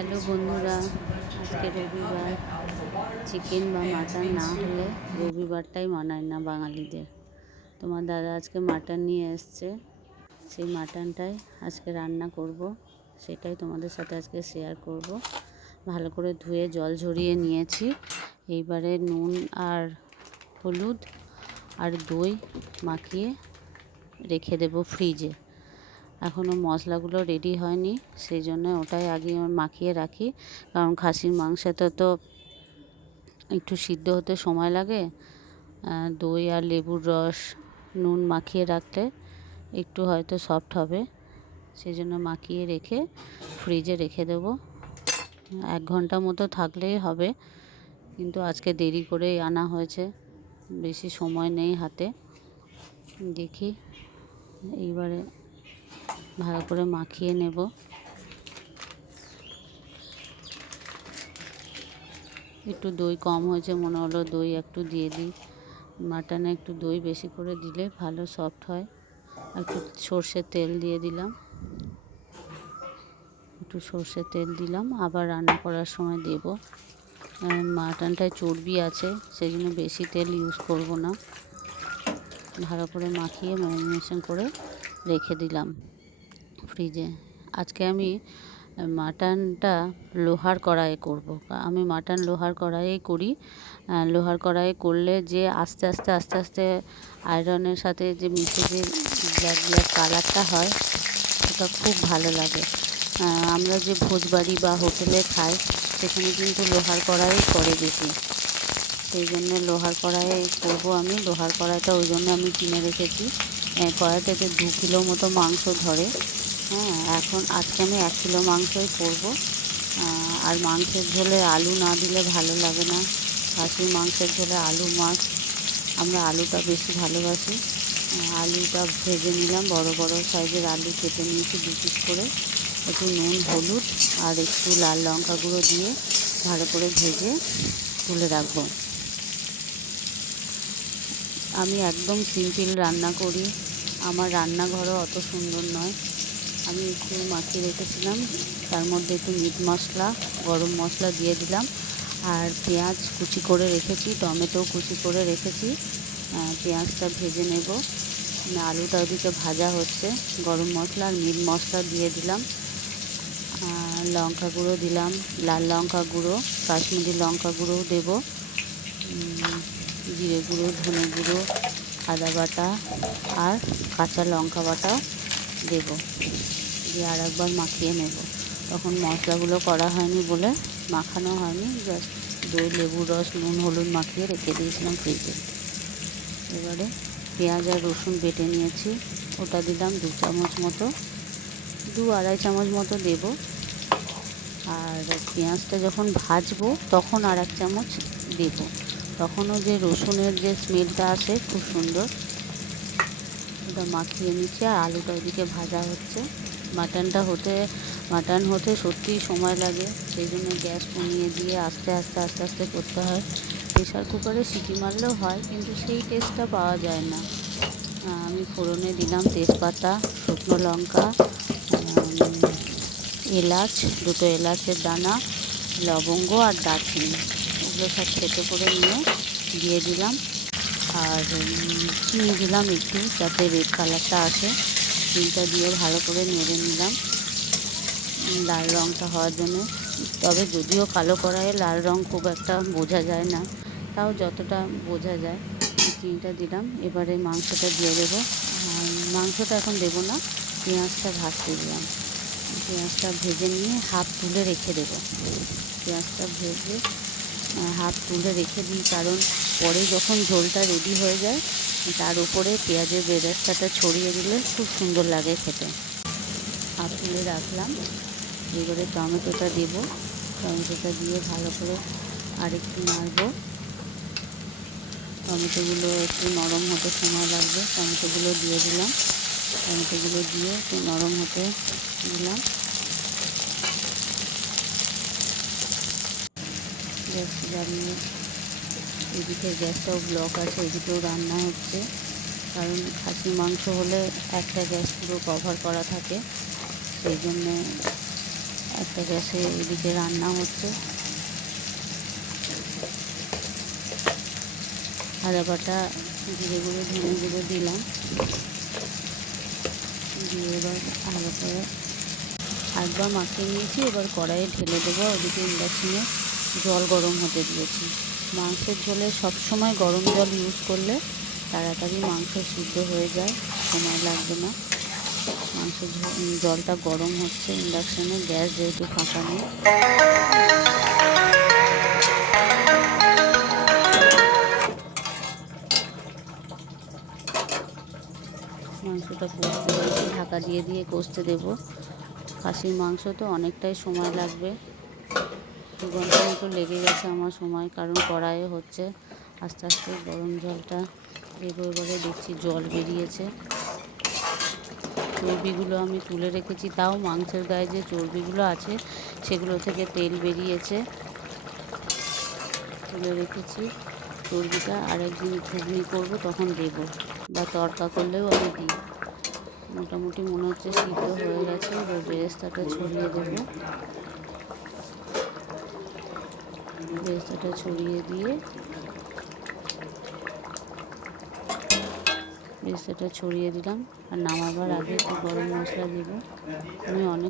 Hello বন্ধুরা, আজকে রবিবার। চিকেন বা মাটন না হলে রবিবারটাই মানায় না বাঙালিদের। তোমার দাদা আজকে মাটন নিয়ে এসছে। সেই মাটনটাই আজকে রান্না করব। সেটাই তোমাদের সাথে আজকে শেয়ার করব। ভালো করে ধুয়ে জল ঝরিয়ে নিয়েছি। এইবারে নুন আর হলুদ আর দই মাখিয়ে রেখে দেবো ফ্রিজে এখনও মশলাগুলো রেডি হয়নি সেই জন্য ওটাই আগে মাখিয়ে রাখি। কারণ খাসির মাংসতে তো একটু সিদ্ধ হতে সময় লাগে। দই আর লেবুর রস, নুন মাখিয়ে রাখলে একটু হয়তো সফট হবে। সেই জন্য মাখিয়ে রেখে ফ্রিজে রেখে দেব। এক ঘণ্টা মতো থাকলেই হবে, কিন্তু আজকে দেরি করেই আনা হয়েছে। বেশি সময় নেই হাতে। দেখি, এইবারে ভালো করে মাখিয়ে নেব। একটু দই কম হয়েছে, মনে হলো দই একটু দিয়ে দিই। মাটনে একটু দই বেশি করে দিলে ভালো সফট হয়। একটু সর্ষের তেল দিয়ে দিলাম। একটু সর্ষের তেল দিলাম, আবার রান্না করার সময় দেব। মাটনটায় চর্বি আছে সেই জন্য বেশি তেল ইউজ করব না। ভালো করে মাখিয়ে ম্যারিনেশন করে রেখে দিলাম। ফ্রিজে। আজকে আমি মাটনটা লোহার কড়াইয়ে করব। আমি মাটন লোহার কড়াইয়ে করি। লোহার কড়াইয়ে করলে যে আস্তে আস্তে আস্তে আস্তে আয়রনের সাথে যে মিশে যে ব্ল্যাক ব্ল্যাক কালারটা হয়, সেটা খুব ভালো লাগে। আমরা যে ভোজবাড়ি বা হোটেলে খাই, সেখানে কিন্তু লোহার কড়াই করে বেশি। সেই জন্য লোহার কড়াইয়ে করব আমি। লোহার কড়াইটা ওই জন্য আমি কিনে রেখেছি। কড়াইটাতে দু কিলো মতো মাংস ধরে হ্যাঁ এখন আজকে আমি এক কিলো মাংসই করব। আর মাংসের ঝোলে আলু না দিলে ভালো লাগে না। খাসির মাংসের ঝোলে আলু মাছ। আমরা আলুটা বেশি ভালোবাসি। আলুটা ভেজে নিলাম, বড় বড় সাইজের আলু কেটে নিয়েছি দু পিস করে। একটু নুন, হলুদ আর একটু লাল লঙ্কা গুঁড়ো দিয়ে ভালো করে ভেজে তুলে রাখব। আমি একদম সিম্পল রান্না করি। আমার রান্নাঘরও অত সুন্দর নয়। আমি একটু মাখিয়ে রেখেছিলাম। তার মধ্যে একটু মিট মশলা, গরম মশলা দিয়ে দিলাম। আর পেঁয়াজ কুচি করে রেখেছি, টমেটো কুচি করে রেখেছি। পেঁয়াজটা ভেজে নেব। আলুটা ওদিকে ভাজা হচ্ছে, গরম মশলা আর মিট মশলা দিয়ে দিলাম। লঙ্কা গুঁড়ো দিলাম, লাল লঙ্কা গুঁড়ো, কাশ্মীরি লঙ্কা গুঁড়োও দেবো। জিরে গুঁড়ো, ধনে গুঁড়ো, আদা বাটা আর কাঁচা লঙ্কা বাটাও দেব। দিয়ে আর একবার মাখিয়ে নেব। তখন মশলাগুলো করা হয়নি বলে মাখানো হয়নি জাস্ট দই লেবু রস, নুন, হলুদ মাখিয়ে রেখে দিয়েছিলাম ফ্রিজে। এবারে পেঁয়াজ আর রসুন বেটে নিয়েছি। ওটা দিলাম দু চামচ মতো, দু আড়াই চামচ মতো দেব। আর পেঁয়াজটা যখন ভাজবো তখন আর এক চামচ দেব। তখনও যে রসুনের যে স্মেলটা আসে খুব সুন্দর। ওটা মাখিয়ে নিচ্ছি আর আলুটা ওইদিকে ভাজা হচ্ছে। মাটনটা হতে, মাটন হতে সত্যিই সময় লাগে। সেই জন্য গ্যাস কমিয়ে দিয়ে আস্তে আস্তে আস্তে আস্তে করতে হয়। প্রেশার কুকারে সিটি মারলেও হয়, কিন্তু সেই টেস্টটা পাওয়া যায় না। আমি ফোড়নে দিলাম তেজপাতা, শুকনো লঙ্কা এলাচ, দুটো এলাচের দানা, লবঙ্গ আর দারচিনি। ওগুলো সব থেতো করে নিয়ে দিয়ে দিলাম। আর চিনি দিলাম একটু, যাতে রেড কালারটা আসে। চিনিটা দিয়ে ভালো করে নেড়ে নিলাম। লাল রঙটা হওয়ার জন্য। তবে যদিও কালো কড়াইয়ে লাল রঙ খুব একটা বোঝা যায় না, তাও যতটা বোঝা যায়, চিনিটা দিলাম। এবারে মাংসটা দিয়ে দেবো। মাংসটা এখন দেবো না, পেঁয়াজটা ভাজতে দিলাম। পেঁয়াজটা ভেজে নিয়ে হাফ তুলে রেখে দেবো। পেঁয়াজটা ভেজে হাফ তুলে রেখে দিই, কারণ পরে যখন ঝোলটা রেডি হয়ে যায় তার উপরে পেঁয়াজের বেরেস্তাটা ছড়িয়ে দিলে খুব সুন্দর লাগে খেতে। হাফ তুলে রাখলাম। এবারে টমেটোটা দেব। টমেটোটা দিয়ে ভালো করে আরেকটু নাড়বো। টমেটোগুলো একটু নরম হতে সময় লাগবে। টমেটোগুলো দিয়ে দিলাম। টমেটোগুলো দিয়ে একটু নরম হতে দিলাম। গ্যাস জ্বালিয়ে এদিকে গ্যাসটাও ব্লক আছে, এদিকেও রান্না হচ্ছে। কারণ খাসি মাংস হলে একটা গ্যাস পুরো কভার করা থাকে। সেই জন্যে একটা গ্যাসে এদিকে রান্না হচ্ছে। আদা বাটা জিরে গুঁড়ো, ধনে গুঁড়ো দিলাম। দিয়ে এবার আদা করে একবার মাখিয়ে নিয়েছি, এবার কড়াইয়ে ঢেলে দেবো। ওদিকে ইন্ডাকশনে জল গরম হতে দিয়েছি। মাংসের ঝোলে সবসময় গরম জল ইউজ করলে তাড়াতাড়ি মাংস সিদ্ধ হয়ে যায়, সময় লাগবে না। মাংসের জলটা গরম হচ্ছে ইন্ডাকশানে গ্যাস যেহেতু ফাঁকা নেই। মাংসটা কষতে ঢাকা দিয়ে দিয়ে কষতে দেবো। খাসির মাংস তো অনেকটাই সময় লাগবে। দু ঘণ্টার মতো লেগে গেছে আমার সময়, কারণ কড়াইয়ে হচ্ছে আস্তে আস্তে গরম জলটা দেবো এবারে দেখছি জল বেরিয়েছে। চর্বিগুলো আমি তুলে রেখেছি, তাও মাংসের গায়ে যে চর্বিগুলো আছে সেগুলো থেকে তেল বেরিয়েছে। তুলে রেখেছি চর্বিটা, আরেকদিন ঘুগনি করব, তখন দেবো। বা তড়কা করলেও আমি দিই। মোটামুটি মনে হচ্ছে সিদ্ধ হয়ে গেছে, এবার বেরেস্তাটা ছড়িয়ে দেবো। বেরেস্তাটা ছড়িয়ে দিয়ে বেরেস্তাটা ছড়িয়ে দিলাম আর নামাবার আগে একটু গরম মশলা দেবো। আমি অনেক